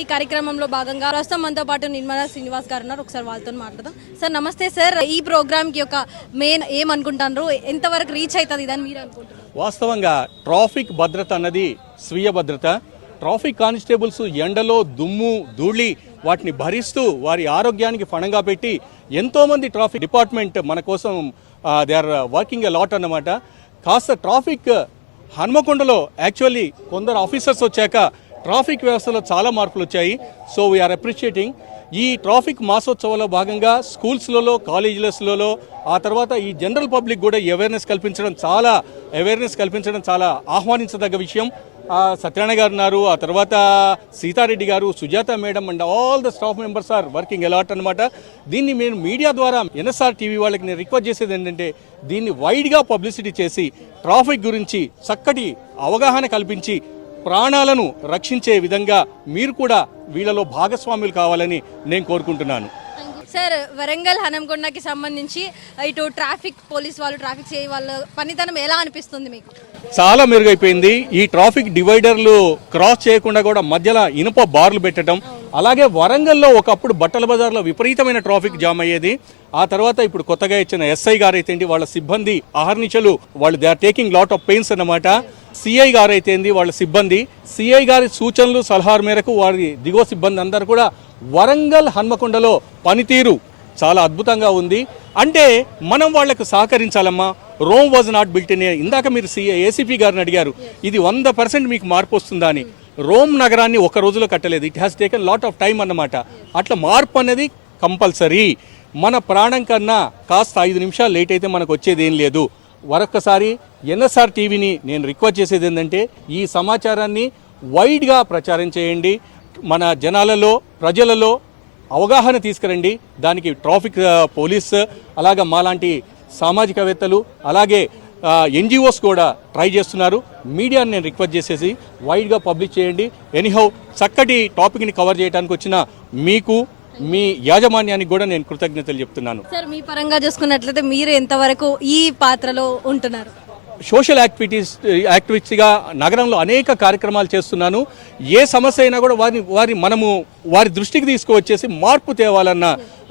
ఈ కార్యక్రమంలో భాగంగా ప్రస్తుతం మనతో పాటు నిర్మలా శ్రీనివాస్ గారు ఉన్నారు. ఒకసారి వాళ్ళతో మాట్లాడదాం. సార్ నమస్తే సార్. ఈ ప్రోగ్రామ్ కి యొక్క మెయిన్ ఏమనుకుంటారు, ఎంతవరకు రీచ్ అవుతుంది ఇదని మీరు అనుకుంటున్నారు? వాస్తవంగా ట్రాఫిక్ భద్రత అన్నది స్వీయ భద్రత. ట్రాఫిక్ కానిస్టేబుల్స్ ఎండలో దుమ్ము ధూళి వాటిని భరిస్తూ వారి ఆరోగ్యానికి ఫణంగా పెట్టి ఎంతోమంది ట్రాఫిక్ డిపార్ట్మెంట్ మన కోసం they are working a lot అన్నమాట. కాస్త ట్రాఫిక్ హన్మకొండలో యాక్చువల్లీ కొందరు ఆఫీసర్స్ వచ్చాక ట్రాఫిక్ వ్యవస్థలో చాలా మార్పులు వచ్చాయి. So we are appreciating. ఈ ట్రాఫిక్ మాసోత్సవాల్లో భాగంగా స్కూల్స్లలో కాలేజీలలో ఆ తర్వాత ఈ జనరల్ పబ్లిక్ కూడా అవేర్నెస్ కల్పించడం చాలా ఆహ్వానించదగ్గ విషయం. సత్యనారాయణ గారు ఉన్నారు, ఆ తర్వాత సీతారెడ్డి గారు, Sujatha madam and all the staff members are working a lot అనమాట. దీన్ని నేను మీడియా ద్వారా ఎన్ఎస్ఆర్ టీవీ వాళ్ళకి నేను రిక్వెస్ట్ చేసేది ఏంటంటే దీన్ని వైడ్గా పబ్లిసిటీ చేసి ట్రాఫిక్ గురించి చక్కటి అవగాహన కల్పించి ప్రాణాలను రక్షించే విధంగా మీరు కూడా వీళ్ళలో భాగస్వాములు కావాలని నేను కోరుకుంటున్నాను. సార్, వరంగల్ హనంకొండకి సంబంధించి ఇటు ట్రాఫిక్ పోలీస్ వాళ్ళు, ట్రాఫిక్ సిఐ వాళ్ళ పనితనం ఎలా అనిపిస్తుంది మీకు? చాలా మెరుగైపోయింది. ఈ ట్రాఫిక్ డివైడర్లు క్రాస్ చేయకుండా కూడా మధ్యలో ఇనుప బార్లు పెట్టడం. అలాగే వరంగల్లో ఒకప్పుడు బట్టల బజార్లో విపరీతమైన ట్రాఫిక్ జామ్ అయ్యేది. ఆ తర్వాత ఇప్పుడు కొత్తగా ఇచ్చిన ఎస్ఐ గారు అయితే వాళ్ళ సిబ్బంది అహర్నిశలు వాళ్ళు they are taking lot of pains అన్నమాట. సిఐ గారు అయితే వాళ్ళ సిబ్బంది సిఐ గారి సూచనలు సలహాల మేరకు వారి దిగువ సిబ్బంది అందరూ కూడా వరంగల్ హన్మకొండలో పనితీరు చాలా అద్భుతంగా ఉంది. అంటే మనం వాళ్లకు సహకరించాలమ్మా. Rome was not built in ఇందాక మీరు ఏసీపీ గారిని అడిగారు, ఇది 100% మీకు మార్పు వస్తుందా అని. రోమ్ నగరాన్ని ఒక రోజులో కట్టలేదు, it has taken lot of time అన్నమాట. అట్లా మార్పు అనేది కంపల్సరీ. మన ప్రాణం కన్నా కాస్త 5 నిమిషాలు లేట్ అయితే మనకు వచ్చేది ఏం లేదు. మరొక్కసారి ఎన్ఎస్ఆర్ టీవీని నేను రిక్వెస్ట్ చేసేది ఏంటంటే ఈ సమాచారాన్ని వైడ్గా ప్రచారం చేయండి, మన జనాలలో ప్రజలలో అవగాహన తీసుకురండి. దానికి ట్రాఫిక్ పోలీస్ అలాగే మాలాంటి సామాజికవేత్తలు అలాగే ఎన్జిఓస్ కూడా ట్రై చేస్తున్నారు. మీడియాని నేను రిక్వెస్ట్ చేసేసి వైడ్గా పబ్లిష్ చేయండి. ఎనీహౌ చక్కటి టాపిక్ని కవర్ చేయడానికి వచ్చిన మీకు మీ యాజమాన్యానికి కూడా నేను కృతజ్ఞతలు చెప్తున్నాను. సార్, మీ పరంగా చూసుకున్నట్లయితే మీరు ఎంతవరకు ఈ పాత్రలో ఉంటున్నారు? సోషల్ యాక్టివిస్ట్గా నగరంలో అనేక కార్యక్రమాలు చేస్తున్నాను. ఏ సమస్య అయినా కూడా వారి దృష్టికి తీసుకువచ్చేసి మార్పు తేవాలన్న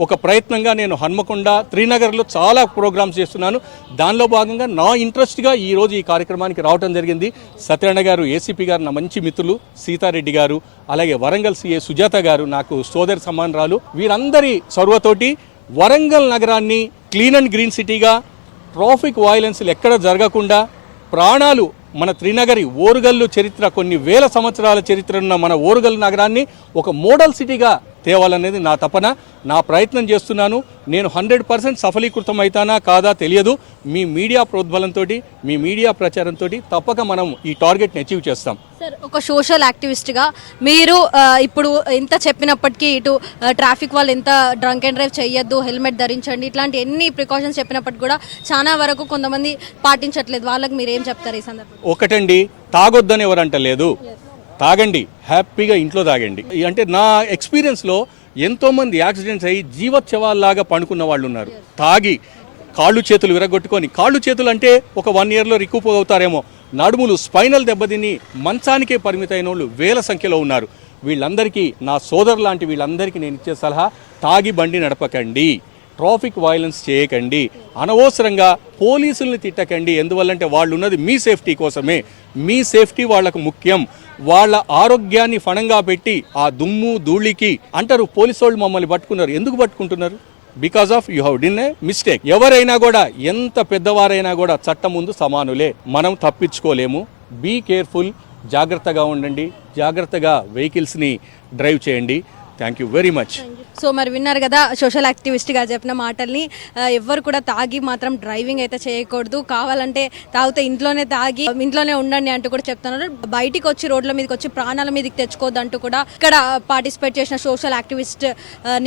ఒక ప్రయత్నంగా నేను హన్మకొండ, త్రినగర్లో చాలా ప్రోగ్రామ్స్ చేస్తున్నాను. దానిలో భాగంగా నా ఇంట్రెస్ట్గా ఈరోజు ఈ కార్యక్రమానికి రావడం జరిగింది. సత్యనారాయణ గారు, ఏసీపీ గారు నా మంచి మిత్రులు, సీతారెడ్డి గారు, అలాగే వరంగల్ సిఏ సుజాత గారు నాకు సోదరి సమానరాలు, వీరందరి చొరవతోటి వరంగల్ నగరాన్ని క్లీన్ అండ్ గ్రీన్ సిటీగా, ట్రాఫిక్ వయలెన్స్లు ఎక్కడ జరగకుండా, ప్రాణాలు మన త్రినగరి ఓరుగల్లు చరిత్ర కొన్ని వేల సంవత్సరాల చరిత్ర ఉన్న మన ఓరుగల్లు నగరాన్ని ఒక మోడల్ సిటీగా తేవాలనేది నా తపన. నా ప్రయత్నం చేస్తున్నాను. నేను 100% సఫలీకృతం అవుతానా కాదా తెలియదు. మీ మీడియా ప్రోద్బలంతో, మీ మీడియా ప్రచారంతో తప్పక మనం ఈ టార్గెట్ని అచీవ్ చేస్తాం. సార్, ఒక సోషల్ యాక్టివిస్ట్గా మీరు ఇప్పుడు ఎంత చెప్పినప్పటికీ ఇటు ట్రాఫిక్ వాళ్ళు ఎంత డ్రంక్ అండ్ డ్రైవ్ చేయొద్దు, హెల్మెట్ ధరించండి, ఇట్లాంటి ఎన్ని ప్రికాషన్స్ చెప్పినప్పటికీ కూడా చాలా వరకు కొంతమంది పాటించట్లేదు. వాళ్ళకి మీరు ఏం చెప్తారు ఈ సందర్భంగా? ఒకటండి, తాగొద్దని ఎవరంటలేదు. తాగండి, హ్యాపీగా ఇంట్లో తాగండి. అంటే నా ఎక్స్పీరియన్స్లో ఎంతోమంది యాక్సిడెంట్స్ అయ్యి జీవోత్సవాల్లాగా పండుకున్న వాళ్ళు ఉన్నారు. తాగి కాళ్ళు చేతులు విరగొట్టుకొని, కాళ్ళు చేతులు అంటే ఒక 1 yearలో రికూప్ అవుతారేమో, నడుములు స్పైనల్ దెబ్బతిని మంచానికే పరిమితమైన వాళ్ళు వేల సంఖ్యలో ఉన్నారు. వీళ్ళందరికీ నా సోదరు లాంటి వీళ్ళందరికీ నేను ఇచ్చే సలహా, తాగి బండి నడపకండి, ట్రాఫిక్ వయలెన్స్ చేయకండి, అనవసరంగా పోలీసుల్ని తిట్టకండి. ఎందువల్లంటే వాళ్ళు ఉన్నది మీ సేఫ్టీ కోసమే. మీ సేఫ్టీ వాళ్లకు ముఖ్యం. వాళ్ళ ఆరోగ్యాన్ని ఫణంగా పెట్టి ఆ దుమ్ము ధూళికి అంటారు పోలీసు వాళ్ళు మమ్మల్ని పట్టుకున్నారు. ఎందుకు పట్టుకుంటున్నారు? Because of you have done a mistake. ఎవరైనా కూడా, ఎంత పెద్దవారైనా కూడా చట్టం ముందు సమానులే. మనం తప్పించుకోలేము. బీ కేర్ఫుల్, జాగ్రత్తగా ఉండండి, జాగ్రత్తగా వెహికల్స్ని డ్రైవ్ చేయండి. Thank you very much. So మరి విన్నారు కదా సోషల్ యాక్టివిస్ట్గా చెప్పిన మాటల్ని. ఎవ్వరు కూడా తాగి మాత్రం డ్రైవింగ్ అయితే చేయకూడదు. కావాలంటే తాగితే ఇంట్లోనే ఉండండి అంటూ కూడా చెప్తున్నారు. బయటికి వచ్చి రోడ్ల మీదకి వచ్చి ప్రాణాల మీదకి తెచ్చుకోవద్దు అంటూ కూడా ఇక్కడ పార్టిసిపేట్ చేసిన సోషల్ యాక్టివిస్ట్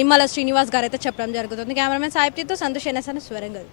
నిమ్మల శ్రీనివాస్ గారు అయితే చెప్పడం జరుగుతుంది. కెమెరామెన్ సాయిప్రీతో సంతోష్, ఎన్ఎస్ఆర్, వరంగల్.